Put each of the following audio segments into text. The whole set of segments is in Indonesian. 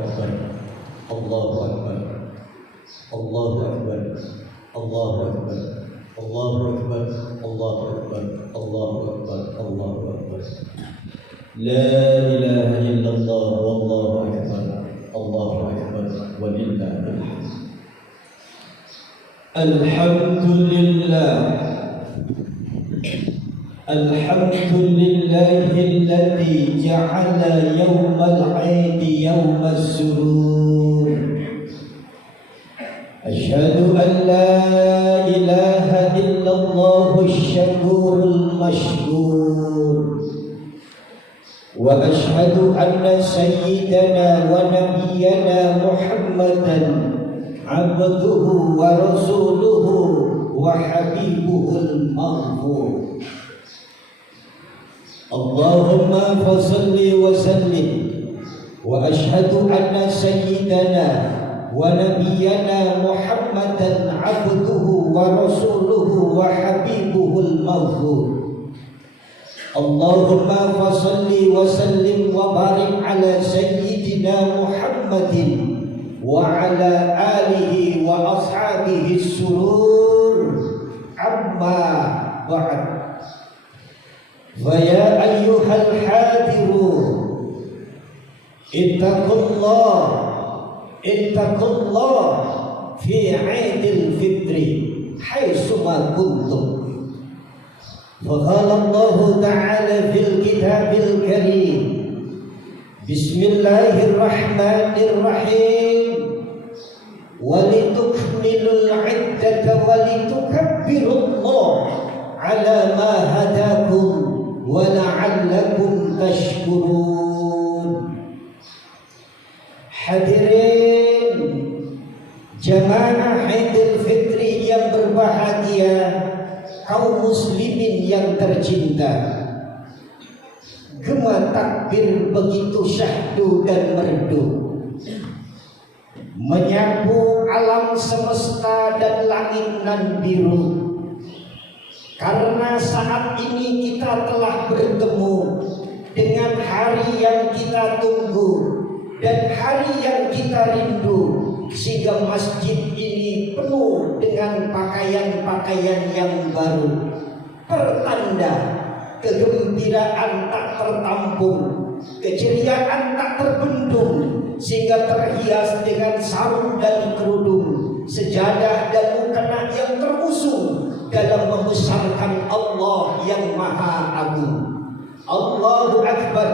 Akbar, Allahu Akbar, Allahu Akbar, Allahu Akbar, Allahu Akbar, Allahu Akbar, Allahu Akbar, Allahu Akbar. La ilaha illallah, wallahu akbar, Allahu akbar, walillahil hamd. Alhamdulillah, alhamdulillahilladzi ja'ala yawmal 'aidi yawmaz surur. Asyhadu an la ilaha illallah asy-syakurul masykur. Wa asyhadu anna sayyidana wa nabiyyana Muhammadan abduhu wa rasuluhu wa habibuhul maghfur. Allahumma fasalli wa sallim wa asyhadu anna sayyidana wa nabiyyana Muhammadan abduhu wa rasuluhu wa habibuhul maghfur. Allahumma fasalli wa sallim wa barik ala sayyidina Muhammadin wa ala alihi wa ashabihi surur. Amma ba'd. Fa ya ayyuhal hadirun, ittaqullah fi 'aidil fitri haitsu ma kuntum. Faqala Allah ta'ala fil kitabil karim, Bismillahirrahmanirrahim, walitukmilul 'iddata walitukabbirullaha 'ala ma hadakum wa la'allakum tashkurun. Hadirin jamaah Idul Fitri yang berbahagia, kaum muslimin yang tercinta, gema takbir begitu syahdu dan merdu, menyapu alam semesta dan langit nan biru. Karena saat ini kita telah bertemu dengan hari yang kita tunggu dan hari yang kita rindu, sehingga masjid ini penuh dengan pakaian-pakaian yang baru, pertanda kegembiraan tak tertampung, keceriaan tak terbendung, sehingga terhias dengan sarung dan kerudung, sejadah dan mukena yang terusung dalam membesarkan Allah yang Maha Agung. Allahu Akbar,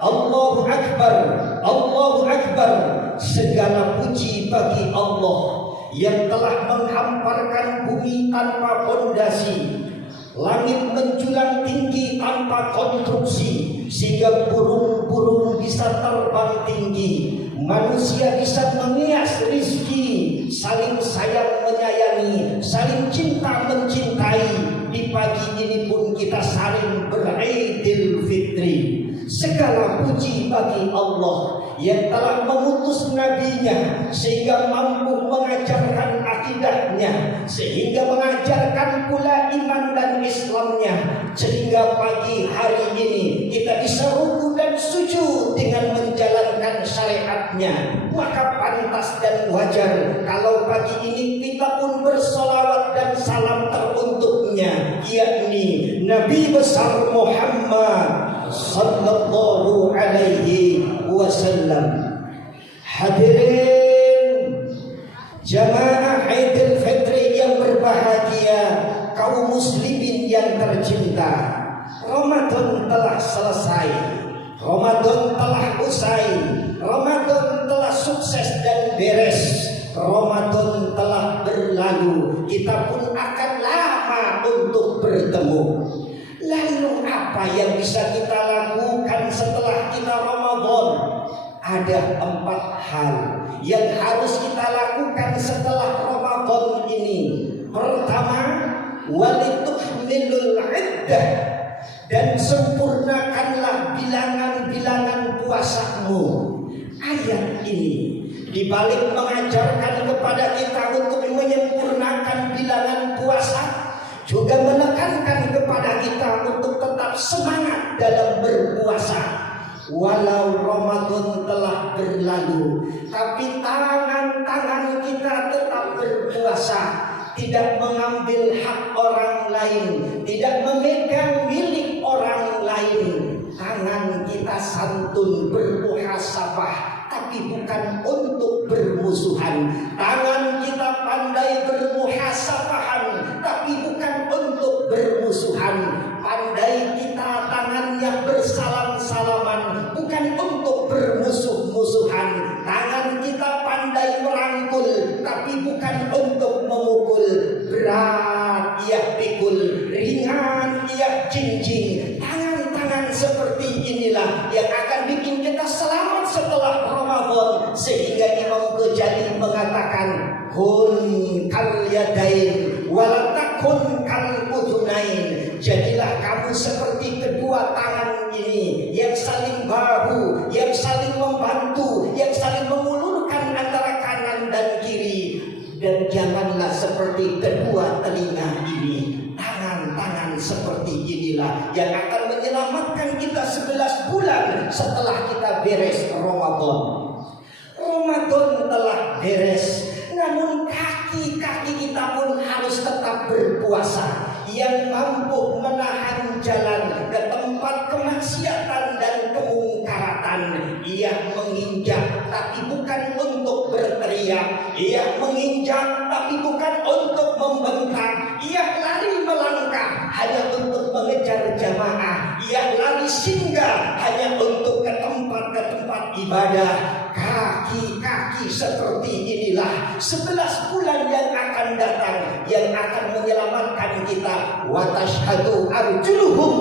Allahu Akbar, Allahu Akbar. Segala puji bagi Allah yang telah menghamparkan bumi tanpa pondasi, langit menjulang tinggi tanpa konstruksi, sehingga burung-burung bisa terbang tinggi, manusia bisa mengias rizki, saling sayang menyayangi, saling cinta mencintai. Di pagi ini pun kita saling beridul fitri. Segala puji bagi Allah yang telah mengutus nabinya sehingga mampu mengajarkan akidahnya, sehingga mengajarkan pula iman dan Islamnya, sehingga pagi hari ini kita bisa ruku dan sujud dengan menjalankan syariatnya. Maka pantas dan wajar kalau pagi ini kita pun bersolawat dan salam teruntuknya, yakni Nabi besar Muhammad sallallahu alaihi wasallam. Hadirin jamaah Idul Fitri yang berbahagia, kaum muslimin yang tercinta, Ramadan telah selesai, Ramadan telah usai, Ramadan telah sukses dan beres, Ramadan telah berlalu. Kita pun akan lama untuk bertemu. Lalu apa yang bisa kita lakukan setelah kita Ramadan? Ada 4 hal yang harus kita lakukan setelah Ramadan ini. Pertama, walitukmilul 'iddah, dan sempurnakanlah bilangan-bilangan puasamu. Ayat ini dibalik mengajarkan kepada kita untuk menyempurnakan bilangan puasa, juga menekankan kepada kita untuk tetap semangat dalam berpuasa. Walau Ramadan telah berlalu, tapi tangan-tangan kita tetap berpuasa, tidak mengambil hak orang lain, tidak memegang milik orang lain. Tangan kita santun bermuhasabah, tapi bukan untuk bermusuhan. Tangan kita pandai bermuhasabahan, tapi bukan untuk bermusuhan. Pandai kita tangannya bersalam-salaman, bukan untuk bermusuh-musuhan. Tangan kita pandai merangkul, tapi bukan untuk memukul. Berat ia pikul, ringan ia jinjing. Tangan-tangan seperti inilah yang akan bikin kita selamat setelah Ramadan. Sehingga Imam Ghazali mengatakan, kun kal yadain wala takun kal udhunain. Jadilah kamu seperti kedua tangan ini, yang saling bahu, yang saling membantu, yang saling mengulurkan antara kanan dan kiri. Dan janganlah seperti kedua telinga ini. Tangan-tangan seperti inilah yang akan menyelamatkan kita 11 bulan setelah kita beres Ramadan. Ramadan telah beres, namun kaki-kaki kita pun harus tetap berpuasa. Yang mampu menahan jalan ke tempat kemaksiatan dan kemungkaratan. Ia menginjak tapi bukan untuk berteriak. Ia menginjak tapi bukan untuk membentak. Ia lari melangkah hanya untuk mengejar jamaah. Ia lari singgah hanya untuk ke tempat ibadah. Kaki-kaki seperti inilah 11 bulan yang akan datang, yang akan menyelamatkan kita. Wa tashhadu arjuluhum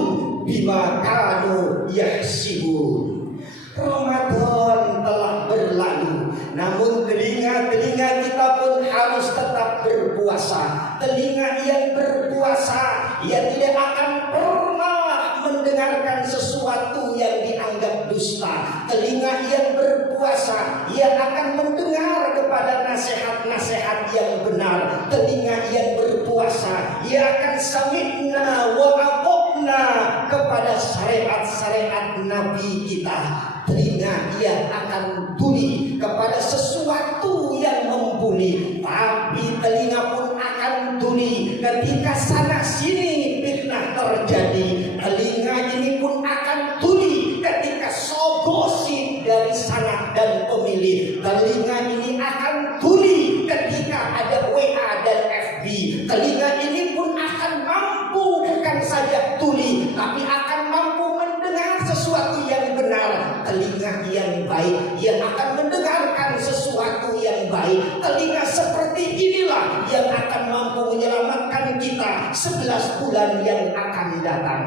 bima kanu yahsibun. Ramadan telah berlalu, namun telinga-telinga kita pun harus tetap berpuasa. Telinga yang berpuasa, ia tidak akan pernah mendengarkan sesuatu yang dianggap dusta. Telinga yang berpuasa, ia akan mendengar kepada nasihat-nasihat yang benar. Telinga yang berpuasa, ia akan sami'na wa ata'na kepada syariat-syariat Nabi kita. Telinga ia akan tuli kepada sesuatu yang membuli, tapi telinga pun akan tuli ketika sana sini fitnah terjadi. Telinga ini pun akan tuli ketika sogosi dari sanak dan pemilih. Telinga ini akan tuli ketika ada WA dan FB. Telinga ini pun akan mampu bukan saja tuli, tapi akan mampu mendengar sesuatu yang benar. Telinga yang baik yang akan mendengarkan sesuatu yang baik. Telinga seperti inilah yang akan mampu menyelamatkan kita 11 bulan yang akan datang.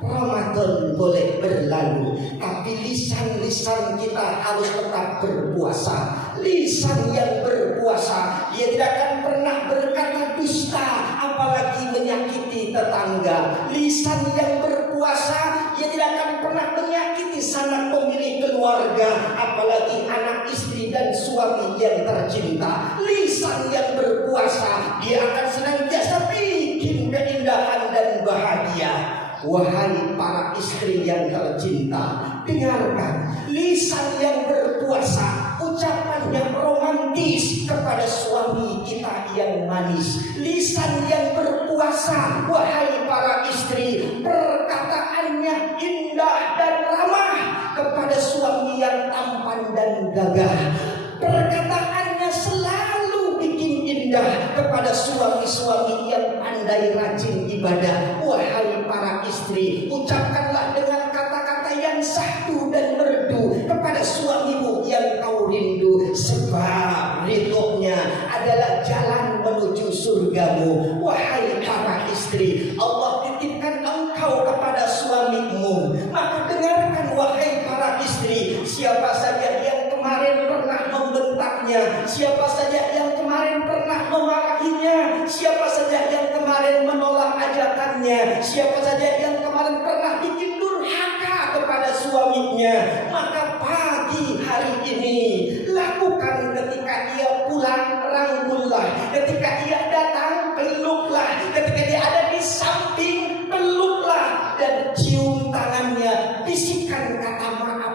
Ramadan boleh berlalu, tapi lisan-lisan kita harus tetap berpuasa. Lisan yang berpuasa, ia tidak akan pernah berkata dusta, apalagi menyakiti tetangga. Lisan yang berpuasa, ia tidak akan pernah menyakiti sanak pemilik keluarga, apalagi anak istri dan suami yang tercinta. Lisan yang berpuasa, dia akan senantiasa bikin keindahan dan bahagia. Wahai para istri yang tercinta, dengarkan, lisan yang berpuasa, ucapan yang romantis kepada suami kita yang manis. Lisan yang berpuasa, wahai para istri, perkataannya indah dan ramah kepada suami yang tampan dan gagah. Perkataannya selalu bikin indah kepada suami-suami yang pandai rajin ibadah. Wahai para istri, ucapkanlah dengan kata-kata yang sahdu dan merdu kepada suamimu yang kau rindu, sebab ridhonya adalah jalan menuju surgamu. Wahai para istri, Allah titipkan engkau kepada suamimu, maka dengarkan wahai para istri. Siapa saja yang kemarin pernah membentaknya, siapa saja yang kemarin pernah memarahinya, siapa saja yang kemarin menolak ajakannya, siapa saja yang kemarin pernah bikin durhaka kepada suaminya, maka pagi hari ini lakukan. Ketika ia pulang, rangkullah. Ketika ia datang, peluklah. Ketika dia ada di samping, peluklah dan cium tangannya, bisikan kata maaf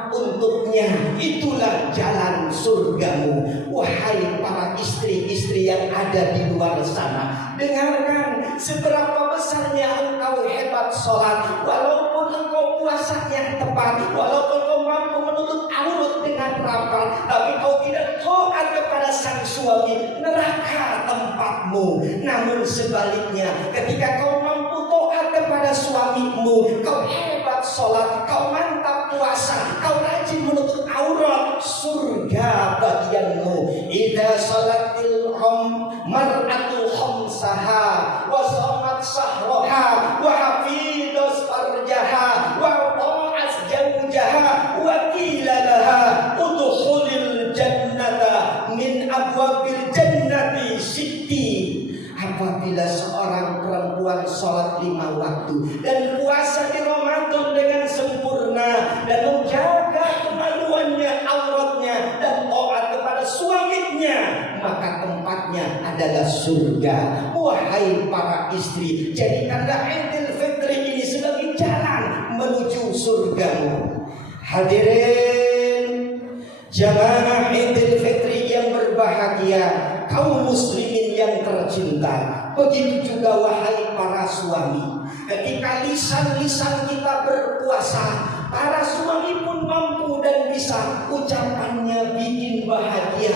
surgamu. Wahai para istri-istri yang ada di luar sana, dengarkan seberapa besarnya engkau hebat sholat. Walaupun engkau puasanya tepat, walaupun engkau mampu menutup aurat dengan rapat, tapi kau tidak taat kepada sang suami, neraka tempatmu. Namun sebaliknya, ketika kau mampu taat kepada suamimu, kau hebat sholat, kau mantap puasa, kau rajin menutup aurat, surga bagianmu. Idza shalatil mar'atu khamsaha wa shamat shahraha wa hafidhas farjaha wa ta'at zawjaha wa qila laha udkhulil jannata min abwabil jannati sitti. Apabila seorang perempuan sholat 5 waktu dan puasa di Ramadan dengan sempurna dan menjaga kemaluannya, auratnya, dan taat kepada suaminya, maka tempatnya adalah surga. Wahai para istri, jadikanlah Idul Fitri ini sebagai jalan menuju surgamu. Hadirin jamaah Idul Fitri yang berbahagia, kaum muslimin yang tercinta, begitu juga wahai para suami. Ketika lisan-lisan kita berpuasa, para suami pun mampu dan bisa ucapannya bikin bahagia.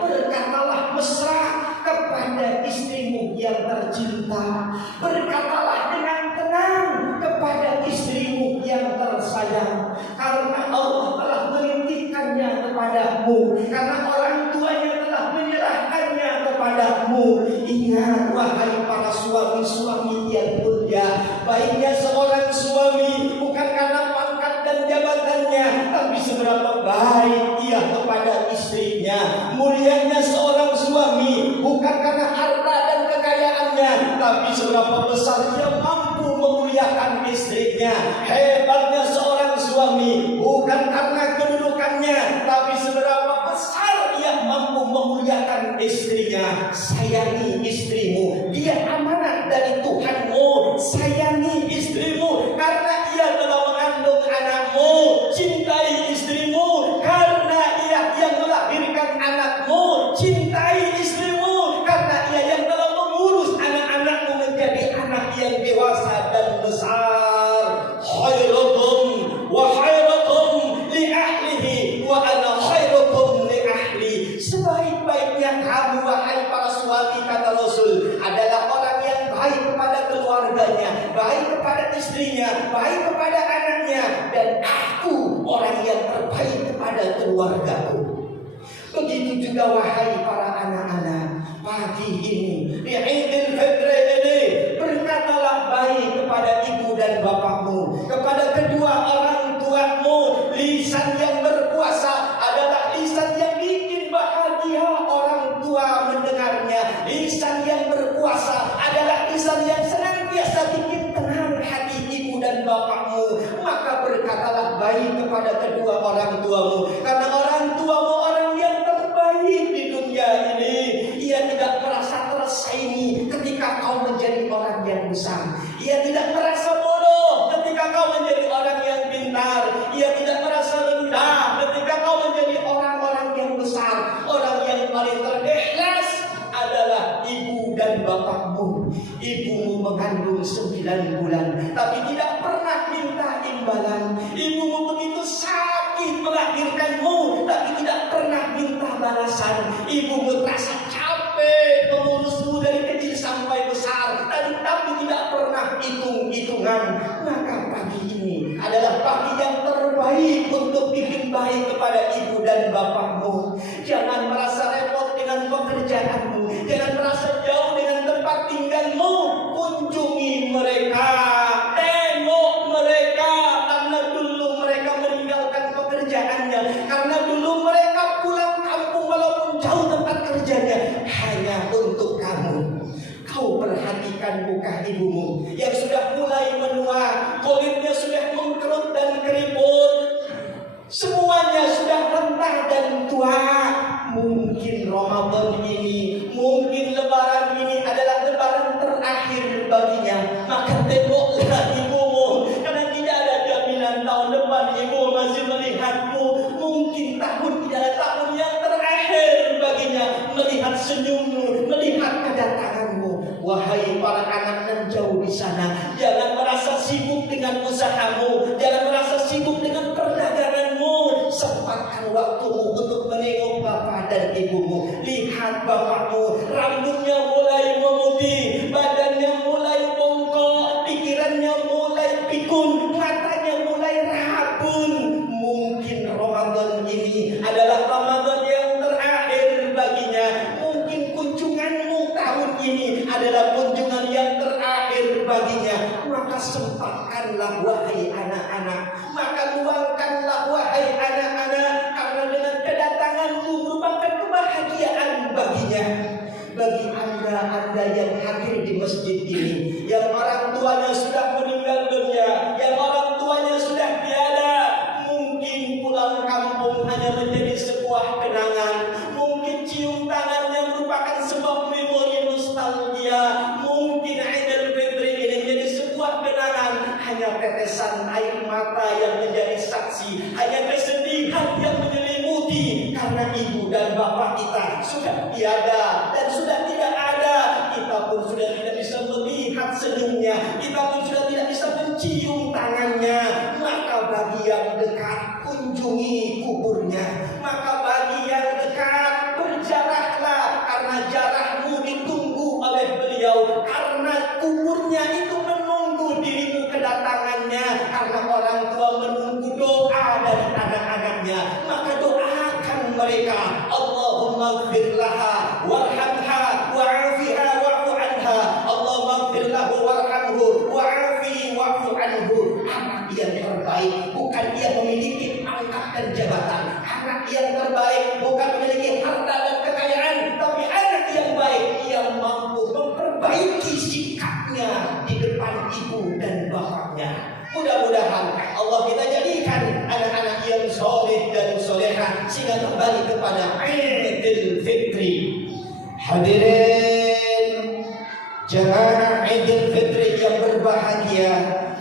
Berkatalah mesra kepada istrimu yang tercinta. Berkatalah dengan tenang kepada istrimu yang tersayang, karena Allah telah menitipkannya kepadamu, karena orang tuanya telah menyerahkannya kepadamu. Ingat wahai para suami-suami yang mulia, baiknya seorang suami bukan karena pangkat dan jabatannya, tapi seberapa baik ia kepada istrinya. Mulianya seorang suami bukan karena harta dan kekayaannya, tapi seberapa besar ia mampu memuliakan istrinya. Hebatnya seorang suami bukan karena kedudukannya, tapi seberapa besar ia mampu memuliakan istrinya. Sayangi istrimu, dia amanat dari Tuhanmu. Sayangi istrimu karena ia telah mengandung anakmu. Cintai istrimu karena ia yang melahirkan anakmu. Cintai istrimu karena ia yang telah mengurus anak-anakmu menjadi anak yang dewasa dan besar. Khairukum wa khairukum li ahlihi wa ana khairukum li ahli. Sebaik-baiknya kamu wahai para suami, kata Rasul, adalah orang yang baik kepada keluarganya, baik kepada istrinya, baik kepada anaknya, dan aku orang yang terbaik kepada keluargaku. Begitu juga wahai para anak-anak, pagi ini di Idul Fitri ini berkatalah baik kepada ibu dan bapakmu, kepada kedua orang tuamu. Lisan yang berpuasa adalah lisan yang bikin bahagia orang tua mendengarnya. Lisan yang berpuasa adalah lisan yang senantiasa bikin tenang hati ibu dan bapakmu. Maka berkatalah baik kepada kedua orang tuamu, karena orang tuamu orang yang terbaik di dunia ini. Ia tidak merasa tersaingi ketika kau menjadi orang yang besar. Ia tidak merasa bodoh ketika kau menjadi orang yang pintar. Ia tidak merasa rendah ketika kau menjadi orang-orang yang besar. Orang yang paling terikhlas adalah ibu dan bapakmu. Ibumu mengandung 9 bulan, tapi tidak pernah minta imbalan. Ibumu begitu sakit melahirkanmu, tapi tidak pernah minta balasan. Ibumu terasa capek mengurusmu dari kecil sampai besar, tapi tidak pernah hitung-hitungan. Maka pagi ini adalah pagi yang terbaik untuk bikin baik kepada ibu dan bapakmu. Jangan merasa repot dengan pekerjaanmu, jangan merasa jauh dengan tempat tinggalmu. Kunjungi mereka, tengok mereka, karena dulu mereka meninggalkan pekerjaannya, karena dulu mereka pulang kampung walaupun jauh tempat kerjanya hanya untuk kamu. Kau perhatikan muka ibumu yang sudah mulai menua, kulitnya sudah mengkerut dan keriput, semuanya sudah rentah dan tua. Mungkin Ramadan ini, mungkin Lebaran ini adalah lebaran terakhir baginya. Maka tengoklah ibumu, karena tidak ada jaminan tahun depan ibu masih melihatmu. Mungkin tahun adalah tahun yang terakhir baginya melihat senyummu, melihat kedatanganmu. Wahai para anak yang jauh di sana, jangan merasa sibuk dengan usahamu, jangan merasa sibuk dengan perdaganganmu. Sempatkan waktumu untuk menengok bapak dan ibumu. Lihat bapakmu, rambutnya mulai memutih, badannya mulai bongkok, pikirannya mulai pikun, matanya mulai rabun. Mungkin Ramadan ini adalah Ramadan yang terakhir baginya. Mungkin kunjunganmu tahun ini adalah kunjungan yang terakhir baginya. Maka sempatkanlah wahai anak-anak, maka luangkanlah wahai anak-anak, karena dengan kedatanganmu merupakan kebahagiaan baginya. Bagi anda yang hadir di masjid ini, yang orang tuanya sudah meninggal dunia, yang orang tuanya sudah tiada, mungkin pulang kampung hanya menjadi sebuah kenangan. Mungkin cium tangannya merupakan sebuah memori nostalgia. Mungkin Idul Fitri ini menjadi sebuah kenangan, hanya tetesan air mata yang menjadi saksi, hanya kesedihan yang menyelimuti karena ibu dan bapak kita sudah tiada dan sudah tidak ada. Kita pun sudah tidak bisa melihat senyumnya, kita pun sudah tidak bisa mencium tangannya. Maka bagi yang dekat, kunjungi kuburnya. Maka bagi yang dekat, berjarahlah, karena jarahmu ditunggu oleh beliau, karena kuburnya itu menunggu dirimu kedatangannya, karena orang tua menunggu doa dari anak-anaknya. Maka doakan mereka, Allahumma ighfir laha warhamha wa'afiha wa'fu anha, Allahumma ighfir lahu warhamhu wa'afi wa'fu anhu. Anak yang terbaik bukan dia memiliki pangkat dan jabatan. Anak yang terbaik bukan memiliki harta dan kekayaan, tapi anak yang baik yang mampu memperbaiki sikapnya di depan ibu dan bapaknya. Mudah-mudahan Allah kita jadikan anak-anak yang soleh dan soleha sehingga kembali kepada Idul Fitri. Hadirin jemaah Idul Fitri yang berbahagia,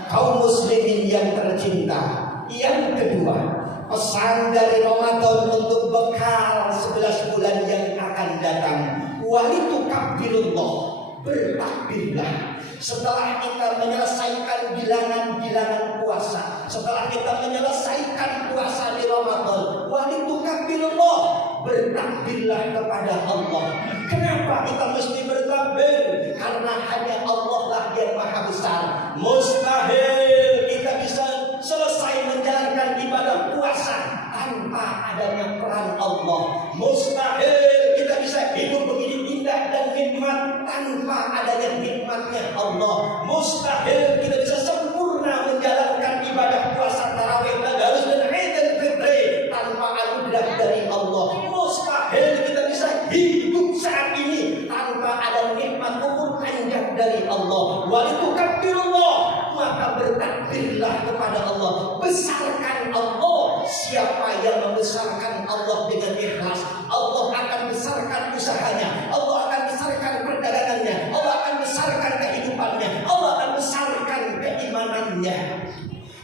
kaum muslimin yang tercinta. Yang kedua, pesan dari Ramadan untuk bekal 11 bulan yang akan datang. Walitukabbirullah, bertakbirlah. Setelah kita menyelesaikan bilangan-bilangan puasa, setelah kita menyelesaikan puasa di Ramadan, walitukabbirullah, bertakbirlah kepada Allah. Kenapa kita mesti bertakbir? Karena hanya Allah lah yang maha besar. Mustahil kita bisa selesai menjalankan ibadah puasa tanpa adanya peran Allah. Mustahil kita bisa hidup begini indah dan nikmat tanpa adanya nikmatnya Allah. Mustahil kita bisa sempurna menjalankan ibadah puasa tarawih, tadarus dan Idul Fitri tanpa anugerah dari Allah. Mustahil kita bisa hidup saat ini tanpa ada nikmat umur panjang dari Allah. Walitukabbirullah, maka bertakbirlah kepada Allah. Besarkan Allah. Siapa yang membesarkan Allah dengan ikhlas, Allah akan besarkan usahanya, Allah akan besarkan perdagangannya, Allah akan besarkan kehidupannya, Allah akan besarkan keimanannya.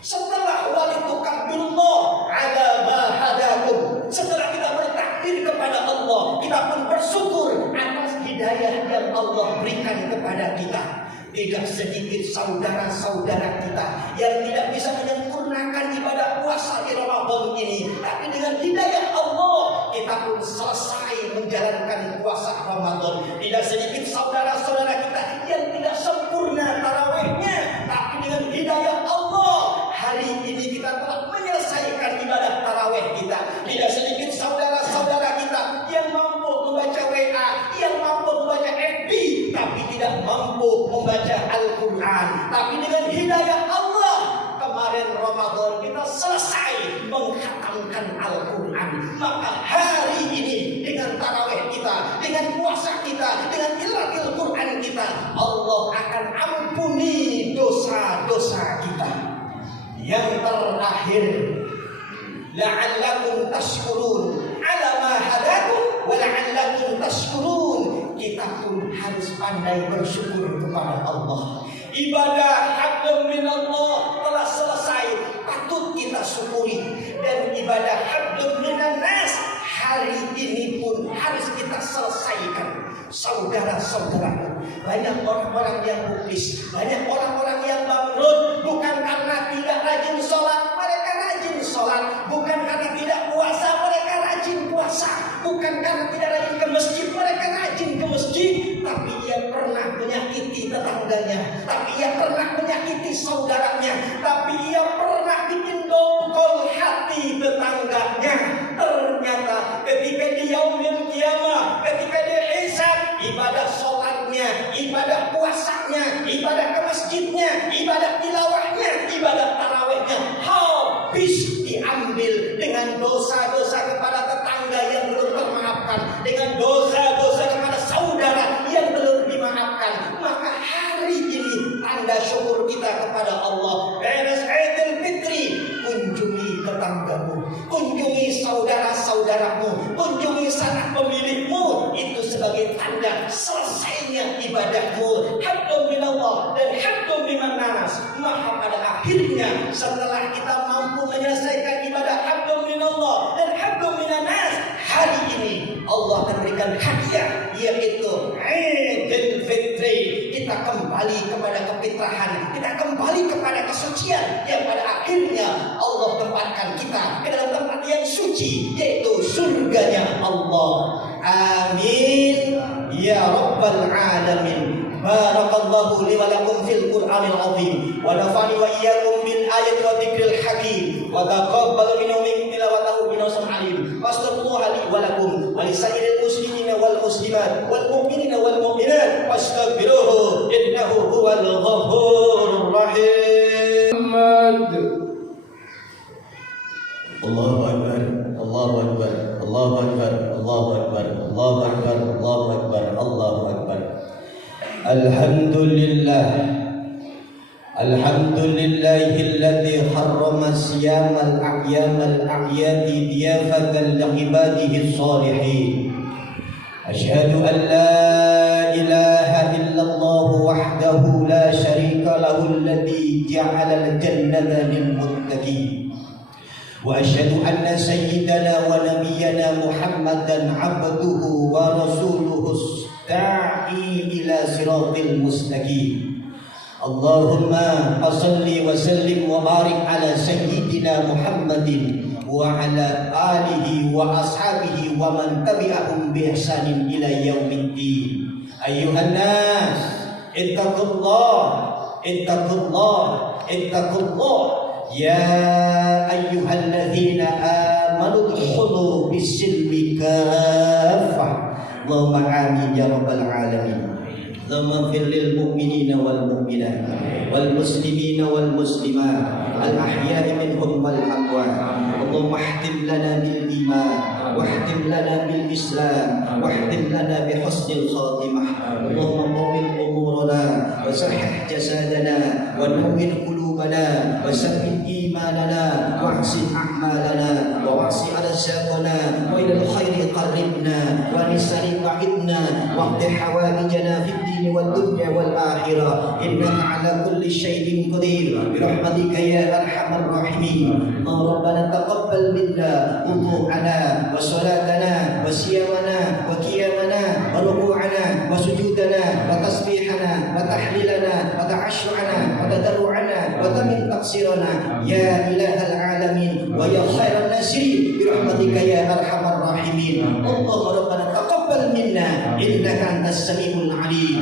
Setelah walitukabbirullah ala ma hadakum, setelah kita bertakbir kepada Allah, kita pun bersyukur atas hidayah yang Allah berikan kepada kita. Tidak sedikit saudara-saudara kita yang tidak bisa menyempurnakan ibadah puasa di Ramadan ini, tapi dengan hidayah Allah kita pun selesai menjalankan puasa Ramadan. Tidak sedikit saudara-saudara kita yang tidak sempurna tarawihnya, tapi dengan hidayah Allah hari ini kita telah menyelesaikan ibadah tarawih kita. Tidak sedikit saudara-saudara kita yang mampu membaca WA, yang mampu membaca FB, tapi tidak mampu membaca Al-Quran. Tapi dengan hidayah Allah, kemarin Ramadan kita selesai menghatamkan Al-Quran. Maka hari ini dengan tarawih kita, dengan puasa kita, dengan tilawah Quran kita, Allah akan ampuni dosa-dosa kita. Yang terakhir, la'allakum tashkurun ala ma hadakum wa la'allakum tashkurun. Kita pun harus pandai bersyukur kepada Allah. Ibadah hablum minallah telah selesai, patut kita syukuri. Dan ibadah hablum minan nas hari ini pun harus kita selesaikan. Saudara-saudara, banyak orang-orang yang muklis, banyak orang-orang yang bangkrut bukan karena tidak rajin sholat, mereka rajin sholat. Bukan karena tidak puasa, mereka rajin puasa. Bukan karena tidak rajin ke masjid, mereka rajin ke masjid. Tapi ia pernah menyakiti tetangganya, tapi ia pernah menyakiti saudaranya, tapi ia pernah bikin dongkol hati tetangganya. Ternyata ketika di yaumil kiamah, ketika dia hisab, ibadah sholatnya, ibadah puasanya, ibadah ke masjidnya, ibadah tilawahnya, ibadah tarawihnya habis diambil dengan dosa-dosa kepada tetangga yang belum termaafkan, dengan dosa-dosa kepada saudara yang belum dimaafkan. Maka hari ini tanda syukur kita kepada Allah, beres Idul Fitri, kunjungi tetanggamu, kunjungi saudara-saudaramu, kunjungi sanak pemilikmu. Itu sebagai tanda selesainya ibadahmu. Haqqun minallah dan haqqun minan nas. Maka pada akhirnya setelah kita mampu menyelesaikan ibadah haqqun minallah dan haqqun minan nas, hari ini Allah akan berikan hadiah, yaitu Idul Fitri. Kita kembali kepada kefitrahan, kita kembali kepada kesucian yang pada akhirnya Allah tempatkan kita ke dalam tempat yang suci, yaitu surganya Allah. Amin ya rabbal alamin. Barakallahu li wa lakum fil Qur'anil azim wa nafa'ani wa iyyakum bil ayati wa dzikril hakim wa taqabbal minni tilawatahu binasan alim. Wastaghfirullaha li wa lakum wa lisairil muslimina wal muslimat wal mu'minina wal mu'minat wastaghfiruhu innahu huwal ghafurur rahim. Allahu akbar, Allahu akbar, Allahu akbar, Allahu akbar, Allahu akbar, Allahu akbar, Allahu akbar. Alhamdulillah, alhamdulillahilladzi harrama siyamal a'yadi diyafatan li'ibadihi shalihin. Asyhadu an la ilaha illallah wahdahu la syarika lahu alladzi ja'ala al-jannata lil muttaqin. وأشهد أن سيدنا ونبينا محمدا عبده ورسوله الداعي إلى صراط المستقيم. اللهم صل وسلم وبارك على سيدنا محمد وعلى آله وأصحابه ومن تبعهم بإحسان إلى يوم الدين. أيها الناس اتقوا الله اتقوا الله اتقوا الله يا أيها الذين آمنوا ادخلوا بالسلم كافة. اللهم آمين يا رب العالمين. اللهم اغفر للمؤمنين والمؤمنات والمسلمين والمسلمات الأحياء منهم والأموات. اللهم اختم لنا بالإيمان واختم لنا بالإسلام واختم لنا بحسن الخاتمة. اللهم طول أمورنا وصحح جسادنا ونور قلوبنا وثبت إيماننا واحسن أعمالنا ووسع رزقنا وإلى الخير قربنا ونسأل بعدنا واقض حوائجنا في الدين والدنيا والآخرة إنك على كل شيء قدير برحمتك يا أرحم الراحمين. ربنا تقبل منا وضوءنا وصلاتنا وصيامنا وقيامنا وركوعنا وسجودنا وتسبيحنا وتحليلنا وتعشعنا وتضرعنا وتمن تقصيرنا يا إله العالمين ويا خير الناصرين برحمتك يا أرحم الراحمين. اللهم ربنا تقبل منا إنك أنت السميع العليم.